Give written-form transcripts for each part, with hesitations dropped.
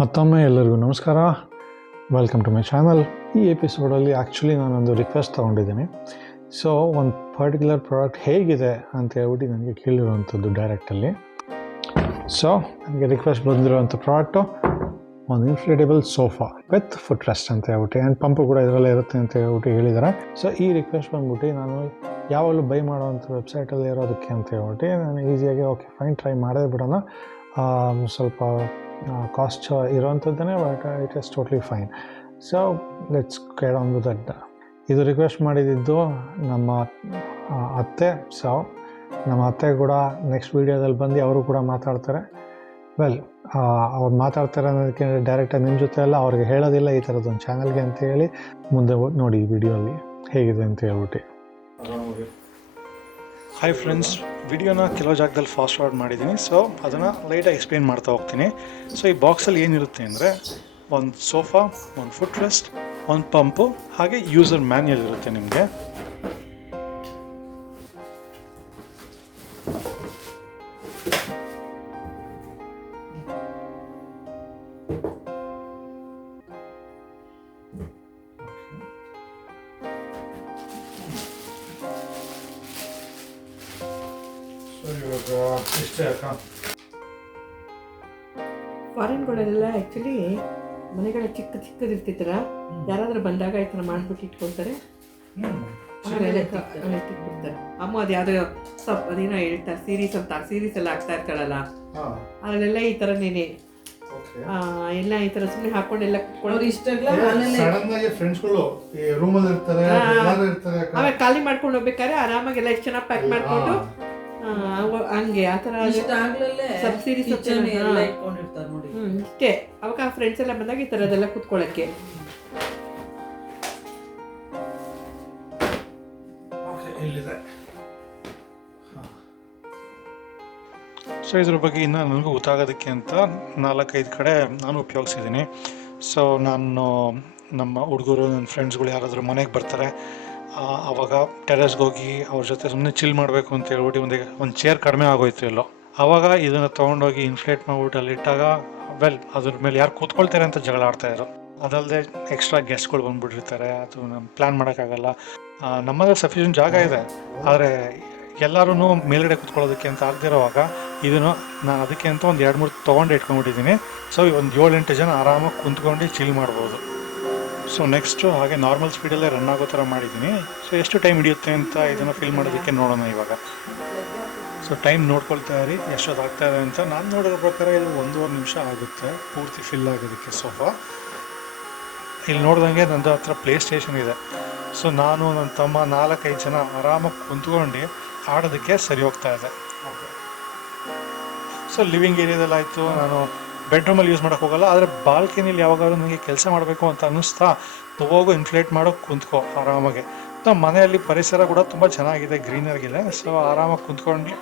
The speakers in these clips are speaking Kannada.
ಮತ್ತೊಮ್ಮೆ ಎಲ್ಲರಿಗೂ ನಮಸ್ಕಾರ. Welcome to my channel. ಈ ಎಪಿಸೋಡಲ್ಲಿ ಆ್ಯಕ್ಚುಲಿ ನಾನೊಂದು ರಿಕ್ವೆಸ್ಟ್ ತೊಗೊಂಡಿದ್ದೀನಿ. ಸೊ ಒಂದು ಪರ್ಟಿಕ್ಯುಲರ್ ಪ್ರಾಡಕ್ಟ್ ಹೇಗಿದೆ ಅಂತ ಹೇಳ್ಬಿಟ್ಟು ನನಗೆ ಕೇಳಿರುವಂಥದ್ದು ಡೈರೆಕ್ಟಲ್ಲಿ. ಸೊ ನನಗೆ ರಿಕ್ವೆಸ್ಟ್ ಬಂದಿರುವಂಥ ಪ್ರಾಡಕ್ಟು ಒಂದು inflatable sofa with foot rest ಅಂತ ಹೇಳ್ಬಿಟ್ಟು ಆ್ಯಂಡ್ ಪಂಪು ಕೂಡ ಇದರಲ್ಲೇ ಇರುತ್ತೆ ಅಂತ ಹೇಳ್ಬಿಟ್ಟು ಹೇಳಿದ್ದಾರೆ. ಸೊ ಈ ರಿಕ್ವೆಸ್ಟ್ ಬಂದ್ಬಿಟ್ಟು ನಾನು ಯಾವಾಗಲೂ ಬೈ ಮಾಡೋವಂಥ ವೆಬ್ಸೈಟಲ್ಲಿ ಇರೋದಕ್ಕೆ ಅಂತ ಹೇಳ್ಬಿಟ್ಟು ನಾನು ಈಸಿಯಾಗಿ ಓಕೆ ಫೈನ್ ಟ್ರೈ ಮಾಡೇ ಬಿಡೋಣ. ಸ್ವಲ್ಪ ಕಾಸ್ಟ್ ಇರೋವಂಥದ್ದನ್ನೇ, but it is totally fine. So let's get on with that. ಇದು ರಿಕ್ವೆಸ್ಟ್ ಮಾಡಿದ್ದು ನಮ್ಮ ಅತ್ತೆ. ಸೊ ನಮ್ಮ ಅತ್ತೆ ಕೂಡ ನೆಕ್ಸ್ಟ್ ವೀಡಿಯೋದಲ್ಲಿ ಬಂದು ಅವರು ಕೂಡ ಮಾತಾಡ್ತಾರೆ. ವೆಲ್, ಅವ್ರು ಮಾತಾಡ್ತಾರೆ ಅನ್ನೋದಕ್ಕೆ ಡೈರೆಕ್ಟಾಗಿ ನಿಮ್ಮ ಜೊತೆ ಎಲ್ಲ ಅವ್ರಿಗೆ ಹೇಳೋದಿಲ್ಲ ಈ ಥರದ್ದೊಂದು ಚಾನಲ್ಗೆ ಅಂತ ಹೇಳಿ. ಮುಂದೆ ನೋಡಿ ಈ ವಿಡಿಯೋಲಿ ಹೇಗಿದೆ ಅಂತ ಹೇಳ್ಬಿಟ್ಟು. ಹಾಯ್ ಫ್ರೆಂಡ್ಸ್, ವಿಡಿಯೋನ ಕೆಲವು ಜಾಗದಲ್ಲಿ ಫಾಸ್ಟ್ ಫಾರ್ವರ್ಡ್ ಮಾಡಿದ್ದೀನಿ. ಸೊ ಅದನ್ನು ಲೈಟಾಗಿ ಎಕ್ಸ್ಪ್ಲೇನ್ ಮಾಡ್ತಾ ಹೋಗ್ತೀನಿ. ಸೊ ಈ ಬಾಕ್ಸಲ್ಲಿ ಏನಿರುತ್ತೆ ಅಂದರೆ ಒಂದು ಸೋಫಾ, ಒಂದು ಫುಟ್ ರೆಸ್ಟ್, ಒಂದು ಪಂಪು, ಹಾಗೆ ಯೂಸರ್ ಮ್ಯಾನ್ಯಲ್ ಇರುತ್ತೆ ನಿಮಗೆ. ಫಾರಿನ್ಗಳಲ್ಲೆಲ್ಲ ಆ್ಯಕ್ಚುಲಿ ಮನೆಗಳ ಚಿಕ್ಕದಿರ್ತಿತ್ತಲ್ಲ, ಯಾರಾದರೂ ಬಂದಾಗ ಈ ಥರ ಮಾಡಿಬಿಟ್ಟು ಇಟ್ಕೊಳ್ತಾರೆ. ಇಟ್ಬಿಡ್ತಾರೆ. ಅಮ್ಮ ಅದು ಯಾವುದೋ ಅದೇನೋ ಹೇಳ್ತಾರೆ, ಸೀರೀಸ್ ಅಂತ, ಸೀರೀಸ್ ಎಲ್ಲ ಆಗ್ತಾ ಇರ್ತಾಳಲ್ಲ, ಅದರಲ್ಲೆಲ್ಲ ಈ ಥರನೇನೆ ಎಲ್ಲ ಈ ಥರ ಸುಮ್ಮನೆ ಹಾಕೊಂಡೆಲ್ಲ ಆಮೇಲೆ ಖಾಲಿ ಮಾಡ್ಕೊಂಡು ಹೋಗ್ಬೇಕಾದ್ರೆ ಆರಾಮಾಗೆಲ್ಲ ಎಷ್ಟು ಚೆನ್ನಾಗಿ ಪ್ಯಾಕ್ ಮಾಡಿಕೊಂಡು ಹಂಗೆ ಆ ಥರ ಸಬ್ ಸೀರೀಸ್ ಇಷ್ಟೇ. ಅವಾಗ ಫ್ರೆಂಡ್ಸ್ ಎಲ್ಲ ಬಂದಾಗ ಈ ಥರದೆಲ್ಲ ಕೂತ್ಕೊಳ್ಳೋಕ್ಕೆ. ಸೊ ಇದ್ರ ಬಗ್ಗೆ ಇನ್ನು ನನಗೂ ಗೊತ್ತಾಗೋದಕ್ಕೆ ಅಂತ 4-5 ಕಡೆ ನಾನು ಉಪಯೋಗಿಸಿದ್ದೀನಿ. ಸೊ ನಾನು ನಮ್ಮ ಹುಡುಗರು, ನನ್ನ ಫ್ರೆಂಡ್ಸ್ಗಳು ಯಾರಾದರೂ ಮನೆಗೆ ಬರ್ತಾರೆ, ಆವಾಗ ಟೆರೆಸ್ಗೆ ಹೋಗಿ ಅವ್ರ ಜೊತೆ ಸುಮ್ಮನೆ ಚಿಲ್ ಮಾಡಬೇಕು ಅಂತ ಹೇಳ್ಬಿಟ್ಟು ಒಂದು ಚೇರ್ ಕಡಿಮೆ ಆಗೋಯ್ತು ಎಲ್ಲೋ, ಆವಾಗ ಇದನ್ನು ತೊಗೊಂಡೋಗಿ ಇನ್ಫ್ಲೇಟ್ ಮಾಡಿಬಿಟ್ಟು ಅಲ್ಲಿ ಇಟ್ಟಾಗ ವೆಲ್ ಅದ್ರ ಮೇಲೆ ಯಾರು ಕೂತ್ಕೊಳ್ತಾರೆ ಅಂತ ಜಗಳ ಆಡ್ತಾಯಿದ್ರು. ಅದಲ್ಲದೆ ಎಕ್ಸ್ಟ್ರಾ ಗೆಸ್ಟ್ಗಳು ಬಂದುಬಿಟ್ಟಿರ್ತಾರೆ, ಅದು ನಮ್ಮ ಪ್ಲ್ಯಾನ್ ಮಾಡೋಕ್ಕಾಗಲ್ಲ. ನಮ್ಮದೇ ಸಫಿಷಿಯೆಂಟ್ ಜಾಗ ಇದೆ, ಆದರೆ ಎಲ್ಲರೂ ಮೇಲ್ಗಡೆ ಕೂತ್ಕೊಳ್ಳೋದಕ್ಕೆ ಅಂತ ಆಗದಿರೋವಾಗ ಇದನ್ನು ನಾನು ಅದಕ್ಕೆ ಅಂತ ಒಂದು 2-3 ತೊಗೊಂಡು ಇಟ್ಕೊಂಡ್ಬಿಟ್ಟಿದ್ದೀನಿ. ಸೊ ಒಂದು 7-8 ಜನ ಆರಾಮಾಗಿ ಕುಂತ್ಕೊಂಡು ಚಿಲ್ ಮಾಡ್ಬೋದು. ಸೊ ನೆಕ್ಸ್ಟು ಹಾಗೆ ನಾರ್ಮಲ್ ಸ್ಪೀಡಲ್ಲೇ ರನ್ ಆಗೋ ಥರ ಮಾಡಿದ್ದೀನಿ. ಸೊ ಎಷ್ಟು ಟೈಮ್ ಹಿಡಿಯುತ್ತೆ ಅಂತ ಇದನ್ನು ಫಿಲ್ ಮಾಡೋದಕ್ಕೆ ನೋಡೋಣ ಇವಾಗ. ಸೊ ಟೈಮ್ ನೋಡ್ಕೊಳ್ತಾ ಇರಿ ಎಷ್ಟೊತ್ತಾಗ್ತಾ ಇದೆ ಅಂತ. ನಾನು ನೋಡಿರೋ ಪ್ರಕಾರ ಇದು 1.5 ನಿಮಿಷ ಆಗುತ್ತೆ ಪೂರ್ತಿ ಫಿಲ್ ಆಗೋದಕ್ಕೆ ಸೋಫಾ. ಇಲ್ಲಿ ನೋಡ್ದಂಗೆ ನಂದು ಹತ್ರ ಪ್ಲೇ ಸ್ಟೇಷನ್ ಇದೆ. ಸೊ ನಾನು ನನ್ನ ತಮ್ಮ 4-5 ಜನ ಆರಾಮಾಗಿ ಕುಂತ್ಕೊಂಡು ಆಡೋದಕ್ಕೆ ಸರಿ ಹೋಗ್ತಾ ಇದೆ. ಸೊ ಲಿವಿಂಗ್ ಏರಿಯಾದಲ್ಲಿ ಆಯಿತು, ನಾನು ಬೆಡ್ರೂಮಲ್ಲಿ ಯೂಸ್ ಮಾಡೋಕ್ಕೆ ಹೋಗಲ್ಲ, ಆದರೆ ಬಾಲ್ಕನಿಯಲ್ಲಿ ಯಾವಾಗಾದ್ರೂ ನನಗೆ ಕೆಲಸ ಮಾಡಬೇಕು ಅಂತ ಅನ್ನಿಸ್ತಾ ಹೋಗೋ ಇನ್ಫ್ಲೇಟ್ ಮಾಡೋಕ್ಕೆ ಕುಂತ್ಕೋ ಆರಾಮಾಗೆ. ನಮ್ಮ ಮನೆಯಲ್ಲಿ ಪರಿಸರ ಕೂಡ ತುಂಬ ಚೆನ್ನಾಗಿದೆ, ಗ್ರೀನರಿಗಿದೆ. ಸೊ ಆರಾಮಾಗಿ ಕುಂತ್ಕೊಂಡು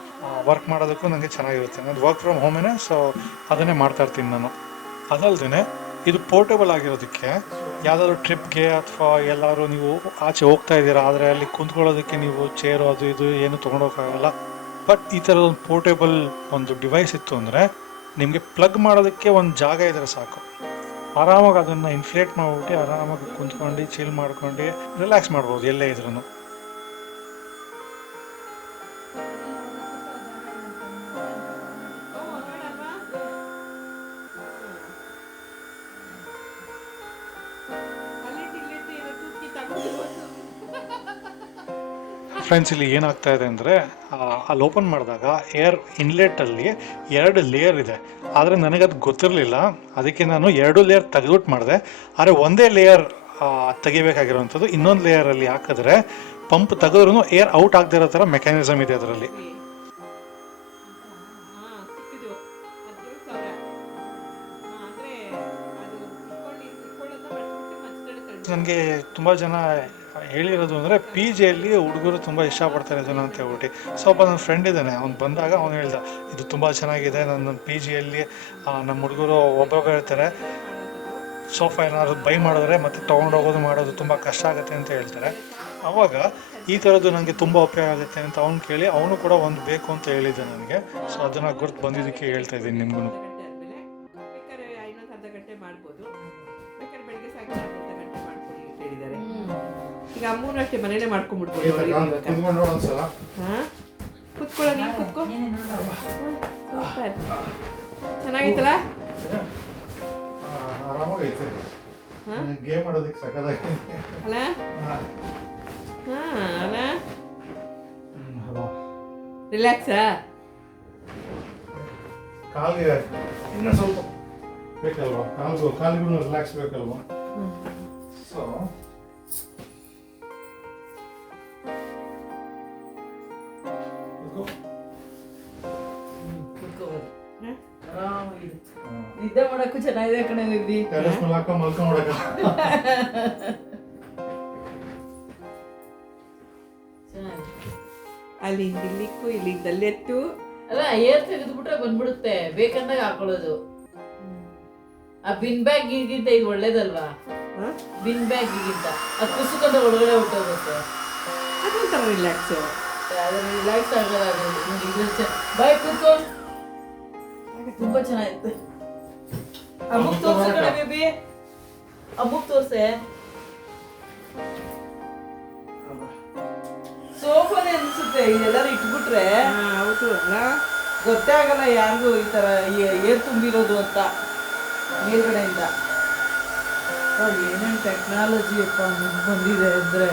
ವರ್ಕ್ ಮಾಡೋದಕ್ಕೂ ನನಗೆ ಚೆನ್ನಾಗಿರುತ್ತೆ. ನಾನು ವರ್ಕ್ ಫ್ರಮ್ ಹೋಮೇನೆ, ಸೊ ಅದನ್ನೇ ಮಾಡ್ತಾಯಿರ್ತೀನಿ ನಾನು. ಅದಲ್ಲದೆ ಇದು ಪೋರ್ಟೇಬಲ್ ಆಗಿರೋದಕ್ಕೆ ಯಾವುದಾದ್ರೂ ಟ್ರಿಪ್ಗೆ ಅಥವಾ ಎಲ್ಲರೂ ನೀವು ಆಚೆ ಹೋಗ್ತಾ ಇದ್ದೀರಾ, ಆದರೆ ಅಲ್ಲಿ ಕುಂತ್ಕೊಳ್ಳೋದಕ್ಕೆ ನೀವು ಚೇರು ಅದು ಇದು ಏನು ತೊಗೊಂಡೋಗೋಕ್ಕಾಗಲ್ಲ. ಬಟ್ ಈ ಥರದೊಂದು ಪೋರ್ಟೇಬಲ್ ಒಂದು ಡಿವೈಸ್ ಇತ್ತು ಅಂದರೆ ನಿಮಗೆ ಪ್ಲಗ್ ಮಾಡೋದಕ್ಕೆ ಒಂದು ಜಾಗ ಇದ್ದರೆ ಸಾಕು, ಆರಾಮಾಗಿ ಅದನ್ನು ಇನ್ಫ್ಲೇಟ್ ಮಾಡಿಬಿಟ್ಟು ಆರಾಮಾಗಿ ಕುಂತ್ಕೊಂಡು ಚಿಲ್ ಮಾಡ್ಕೊಂಡು ರಿಲ್ಯಾಕ್ಸ್ ಮಾಡ್ಬೋದು ಎಲ್ಲೇ ಇದ್ರೂ. ಫ್ರೆಂಡ್ಸ್, ಇಲ್ಲಿ ಏನಾಗ್ತಾ ಇದೆ ಅಂದರೆ ಅಲ್ಲಿ ಓಪನ್ ಮಾಡಿದಾಗ ಏರ್ ಇನ್ಲೆಟಲ್ಲಿ 2 ಲೇಯರ್ ಇದೆ, ಆದರೆ ನನಗದು ಗೊತ್ತಿರಲಿಲ್ಲ. ಅದಕ್ಕೆ ನಾನು 2 ಲೇಯರ್ ತೆಗೆದುಬಿಟ್ಟು ಮಾಡಿದೆ. ಆದರೆ ಒಂದೇ ಲೇಯರ್ ತೆಗಿಬೇಕಾಗಿರೋವಂಥದ್ದು ಇನ್ನೊಂದು ಲೇಯರಲ್ಲಿ ಹಾಕಿದ್ರೆ ಪಂಪ್ ತೆಗೆದ್ರೂ ಏರ್ ಔಟ್ ಆಗದೆ ಇರೋ ಥರ ಮೆಕ್ಯಾನಿಸಮ್ ಇದೆ ಅದರಲ್ಲಿ. ನನಗೆ ತುಂಬ ಜನ ಹೇಳಿರೋದು ಅಂದರೆ ಪಿ ಜಿಯಲ್ಲಿ ಹುಡುಗರು ತುಂಬ ಇಷ್ಟಪಡ್ತಾರೆ ಇದನ್ನು ಅಂತ ಹೇಳ್ಬಿಟ್ಟು. ಸ್ವಲ್ಪ ನನ್ನ ಫ್ರೆಂಡ್ ಇದ್ದಾನೆ, ಅವ್ನು ಬಂದಾಗ ಅವ್ನು ಹೇಳ್ದ ಇದು ತುಂಬ ಚೆನ್ನಾಗಿದೆ, ನನ್ನ ಪಿ ಜಿಯಲ್ಲಿ ನಮ್ಮ ಹುಡುಗರು ಒಬ್ಬೊಬ್ಬರು ಹೇಳ್ತಾರೆ ಸೋಫಾ ಏನಾದ್ರು ಬೈ ಮಾಡಿದ್ರೆ ಮತ್ತೆ ತೊಗೊಂಡೋಗೋದು ಮಾಡೋದು ತುಂಬ ಕಷ್ಟ ಆಗುತ್ತೆ ಅಂತ ಹೇಳ್ತಾರೆ. ಆವಾಗ ಈ ಥರದ್ದು ನನಗೆ ತುಂಬ ಉಪಯೋಗ ಆಗುತ್ತೆ ಅಂತ ಅವ್ನು ಕೇಳಿ ಅವನು ಕೂಡ ಒಂದು ಬೇಕು ಅಂತ ಹೇಳಿದ್ದೆ ನನಗೆ. ಸೊ ಅದನ್ನು ಗುರ್ತು ಬಂದಿದ್ದಕ್ಕೆ ಹೇಳ್ತಾ ಇದ್ದೀನಿ ನಿಮಗೂ. ಅರ್ಧ ಗಂಟೆ ಮಾಡ್ಬೋದು, ಬೇಕಾದ್ರೆ ಬೆಳಗ್ಗೆ ಸಾಯಂಕಾಲ ಅರ್ಧ ಗಂಟೆ ಮಾಡ್ಕೊಳ್ಳಿ ಅಂತ ಹೇಳಿದ್ದಾರೆ. ಈಗ ಅಮ್ಮನೂ ಅಷ್ಟೇ ಮನೇಲೆ ಮಾಡ್ಕೊಂಡ್ಬಿಡ್ಬೋದು. ಹಾಂ, ಕುತ್ಕೊಳ್ಳೋ, ನೀನು ಕುತ್ಕೋ. ಸೂಪರ್, ಚೆನ್ನಾಗಿತ್ತಲ್ಲ? ಆರಾಮಾಗೈತೆ. ಗೇಮ್ ಆಡೋದಕ್ಕೆ ಸಕ್ಕತ್ತಾಗಿ ಅಲ್ಲ? ಹಾಂ ಅಲ್ಲ, ರಿಲ್ಯಾಕ್ಸಾ? ಕಾಲಿಗೆ ಇನ್ನೂ ಸ್ವಲ್ಪ ಬೇಕಲ್ವಾ, ಕಾಲಿಗೂ ರಿಲ್ಯಾಕ್ಸ್ ಬೇಕಲ್ವಾ. ಸೊ ನಿದ್ದೆ ಮಾಡಕ್ಕೂ ಚೆನ್ನಾಗಿದೆ ಕಣೆ ಬೇಬಿ. ಟೆರೆಸ್ ಮೇಲೆ ಹಾಕೊಂಡು ಮಲ್ಕೊಂಡ್ಬಿಡಕ. ಅಲ್ಲಿ ಇಲ್ಲಿಕ್ಕೂ ಇಲ್ಲಿದ್ದಲ್ಲೆತ್ತು. ಅಲ್ಲ, ಏರ್ ತೆಗೆದ್ಬಿಟ್ರೆ ಬಂದ್ಬಿಡುತ್ತೆ, ಬೇಕಂದಾಗ ಹಾಕೊಳ್ಳೋದು. ಆ ಬಿನ್ ಬ್ಯಾಗಿಗಿಂತ ಇದು ಒಳ್ಳೇದಲ್ವಾ? ಬಿನ್ ಬ್ಯಾಗಿಗಿಂತ ಅದು ಕುಸುಕಂತ ಒಳಗಡೆ ಹೊಟ್ಟೋಗುತ್ತೆ. ಅದೊಂಥರ ರಿಲ್ಯಾಕ್ಸು. ಅದನ್ನ ರಿಲ್ಯಾಕ್ಸ್ ಆಗೋದು. ಬಾಯ್ ಕೂತ್ಕೊ, ತುಂಬಾ ಚೆನ್ನಾಗಿತ್ತು. ಅಮ್ಮಗ್ ತೋರ್ಸು ಕಣೆ ಬೇಬಿ, ಅಮ್ಮಗ್ ತೋರ್ಸೆ. ಸೋಫಾನೆ ಅನ್ಸುತ್ತೆ, ಇದೆಲ್ಲರೂ ಇಟ್ಬಿಟ್ರೆ. ಹೌದು ಅಲ್ಲ, ಗೊತ್ತೇ ಆಗಲ್ಲ ಯಾರಿಗೂ ಈ ತರ ಏರ್ ತುಂಬಿರೋದು ಅಂತ ಮೇಲ್ಗಡೆಯಿಂದ. ಏನೇನು ಟೆಕ್ನಾಲಜಿ ಅಪ್ಪ ಬಂದಿದೆ ಅಂದ್ರೆ.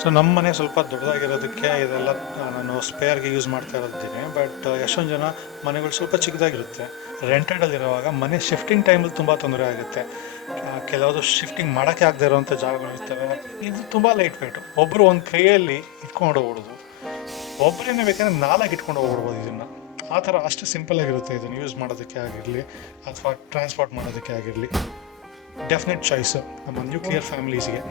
ಸೊ ನಮ್ಮ ಮನೆ ಸ್ವಲ್ಪ ದೊಡ್ಡದಾಗಿರೋದಕ್ಕೆ ಇದೆಲ್ಲ ನಾನು ಸ್ಪೇರ್ಗೆ ಯೂಸ್ ಮಾಡ್ತಾ ಇರೋದಿದ್ದೀನಿ. ಬಟ್ ಎಷ್ಟೊಂದು ಜನ ಮನೆಗಳು ಸ್ವಲ್ಪ ಚಿಕ್ಕದಾಗಿರುತ್ತೆ. ರೆಂಟೆಡಲ್ಲಿರುವಾಗ ಮನೆ ಶಿಫ್ಟಿಂಗ್ ಟೈಮಲ್ಲಿ ತುಂಬ ತೊಂದರೆ ಆಗುತ್ತೆ. ಕೆಲವುದು ಶಿಫ್ಟಿಂಗ್ ಮಾಡೋಕ್ಕೆ ಆಗದೆ ಇರೋವಂಥ ಜಾಗಗಳಿರ್ತವೆ. ಇದು ತುಂಬ ಲೈಟ್ ವೆಯ್ಟು, ಒಬ್ಬರು ಒಂದು ಕೈಯಲ್ಲಿ ಇಟ್ಕೊಂಡು ಹೋಗ್ಬಿಡೋದು, ಒಬ್ಬರೇನೇ ಬೇಕಂದ್ರೆ 4 ಇಟ್ಕೊಂಡು ಹೋಗ್ಬಿಡ್ಬೋದು. ಇದನ್ನು ಆ ಥರ ಅಷ್ಟು ಸಿಂಪಲಾಗಿರುತ್ತೆ ಇದನ್ನು ಯೂಸ್ ಮಾಡೋದಕ್ಕೆ ಆಗಿರಲಿ ಅಥವಾ ಟ್ರಾನ್ಸ್ಪೋರ್ಟ್ ಮಾಡೋದಕ್ಕೆ ಆಗಿರಲಿ. ಡೆಫಿನೆಟ್ ಚಾಯ್ಸು ನಮ್ಮ ನ್ಯೂಕ್ಲಿಯರ್ ಫ್ಯಾಮಿಲೀಸ್ಗೆ.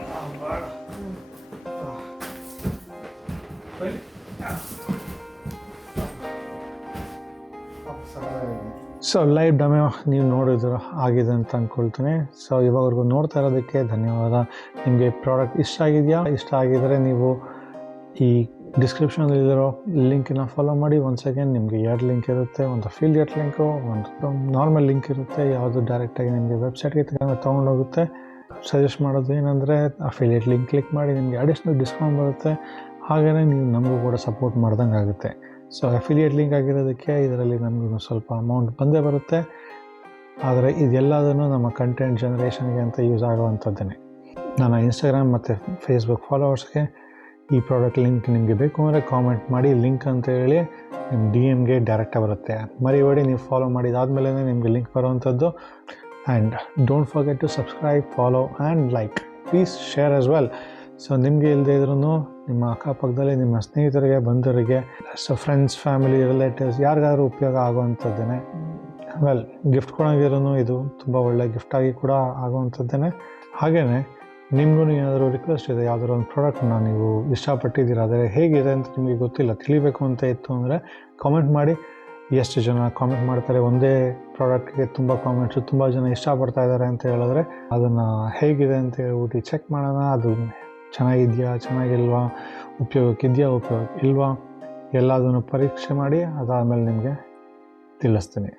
ಸೊ ಲೈವ್ ಡೆಮೋ ನೀವು ನೋಡಿದ್ರೆ ಆಗಿದೆ ಅಂತ ಅಂದ್ಕೊಳ್ತೀನಿ. ಸೊ ಇವಾಗವರೆಗೂ ನೋಡ್ತಾ ಇರೋದಕ್ಕೆ ಧನ್ಯವಾದ. ನಿಮಗೆ ಪ್ರಾಡಕ್ಟ್ ಇಷ್ಟ ಆಗಿದೆಯಾ? ಇಷ್ಟ ಆಗಿದರೆ ನೀವು ಈ ಡಿಸ್ಕ್ರಿಪ್ಷನಲ್ಲಿರೋ ಲಿಂಕನ್ನ ಫಾಲೋ ಮಾಡಿ. ಒಂದು ಸೆಕೆಂಡ್, ನಿಮಗೆ 2 ಲಿಂಕ್ ಇರುತ್ತೆ. ಒಂದು ಅಫಿಲಿಯೇಟ್ ಲಿಂಕು, ಒಂದು ನಾರ್ಮಲ್ ಲಿಂಕ್ ಇರುತ್ತೆ. ಯಾವುದು ಡೈರೆಕ್ಟಾಗಿ ನಿಮಗೆ ವೆಬ್ಸೈಟ್ಗೆ ತೊಗೊಂಡೋಗುತ್ತೆ. ಸಜೆಸ್ಟ್ ಮಾಡೋದು ಏನಂದರೆ ಅಫಿಲಿಯೇಟ್ ಲಿಂಕ್ ಕ್ಲಿಕ್ ಮಾಡಿ, ನಿಮಗೆ ಅಡಿಷ್ನಲ್ ಡಿಸ್ಕೌಂಟ್ ಬರುತ್ತೆ. ಹಾಗೆಯೇ ನೀವು ನಮಗೂ ಕೂಡ ಸಪೋರ್ಟ್ ಮಾಡ್ದಂಗೆ ಆಗುತ್ತೆ. ಸೊ ಅಫಿಲಿಯೇಟ್ ಲಿಂಕ್ ಆಗಿರೋದಕ್ಕೆ ಇದರಲ್ಲಿ ನಮಗೂ ಸ್ವಲ್ಪ ಅಮೌಂಟ್ ಬಂದೇ ಬರುತ್ತೆ. ಆದರೆ ಇದೆಲ್ಲದನ್ನು ನಮ್ಮ ಕಂಟೆಂಟ್ ಜನ್ರೇಷನ್ಗೆ ಅಂತ ಯೂಸ್ ಆಗುವಂಥದ್ದೇ. ನನ್ನ ಇನ್ಸ್ಟಾಗ್ರಾಮ್ ಮತ್ತು ಫೇಸ್ಬುಕ್ ಫಾಲೋವರ್ಸ್ಗೆ ಈ ಪ್ರಾಡಕ್ಟ್ ಲಿಂಕ್ ನಿಮಗೆ ಬೇಕು ಅಂದರೆ ಕಾಮೆಂಟ್ ಮಾಡಿ, ಲಿಂಕ್ ಅಂತ ಹೇಳಿ ನಿಮ್ಮ DMಗೆ ಡೈರೆಕ್ಟಾಗಿ ಬರುತ್ತೆ. ಮರಿಬೇಡಿ, ನೀವು ಫಾಲೋ ಮಾಡಿದಾದ್ಮೇಲೆ ನಿಮಗೆ ಲಿಂಕ್ ಬರುವಂಥದ್ದು. And don't forget to subscribe, follow and like. Please share as well. So ನಿಮಗೆ ಇಲ್ಲದೆ ಇದ್ರೂ ನಿಮ್ಮ ಅಕ್ಕಪಕ್ಕದಲ್ಲಿ ನಿಮ್ಮ ಸ್ನೇಹಿತರಿಗೆ, ಬಂಧುವರಿಗೆ, ಸೊ ಫ್ರೆಂಡ್ಸ್, ಫ್ಯಾಮಿಲಿ, ರಿಲೇಟಿವ್ಸ್ ಯಾರಿಗಾದ್ರೂ ಉಪಯೋಗ ಆಗುವಂಥದ್ದೇ. ವೆಲ್, ಗಿಫ್ಟ್ ಕೊಡೋಂಗಿರೋನು ಇದು ತುಂಬ ಒಳ್ಳೆ ಗಿಫ್ಟಾಗಿ ಕೂಡ ಆಗುವಂಥದ್ದೇ. ಹಾಗೆಯೇ ನಿಮಗೂ ಏನಾದರೂ ರಿಕ್ವೆಸ್ಟ್ ಇದೆ, ಯಾವುದಾದ್ರು ಒಂದು ಪ್ರಾಡಕ್ಟ್ನ ನೀವು ಇಷ್ಟಪಟ್ಟಿದ್ದೀರಾ, ಆದರೆ ಹೇಗಿದೆ ಅಂತ ನಿಮಗೆ ಗೊತ್ತಿಲ್ಲ, ತಿಳಿಬೇಕು ಅಂತ ಇತ್ತು ಅಂದರೆ ಕಾಮೆಂಟ್ ಮಾಡಿ. ಎಷ್ಟು ಜನ ಕಾಮೆಂಟ್ ಮಾಡ್ತಾರೆ, ಒಂದೇ ಪ್ರಾಡಕ್ಟ್ಗೆ ತುಂಬ ಕಾಮೆಂಟ್ಸು, ತುಂಬ ಜನ ಇಷ್ಟಪಡ್ತಾ ಇದ್ದಾರೆ ಅಂತ ಹೇಳಿದ್ರೆ ಅದನ್ನು ಹೇಗಿದೆ ಅಂತ ಹೇಳ್ಬಿಟ್ಟು ಚೆಕ್ ಮಾಡೋಣ. ಅದು ಚೆನ್ನಾಗಿದೆಯಾ, ಚೆನ್ನಾಗಿಲ್ವಾ, ಉಪಯೋಗಕ್ಕಿದೆಯಾ, ಉಪಯೋಗ ಇಲ್ವಾ, ಎಲ್ಲದನ್ನು ಪರೀಕ್ಷೆ ಮಾಡಿ ಅದಾದಮೇಲೆ ನಿಮಗೆ ತಿಳಿಸ್ತೀನಿ.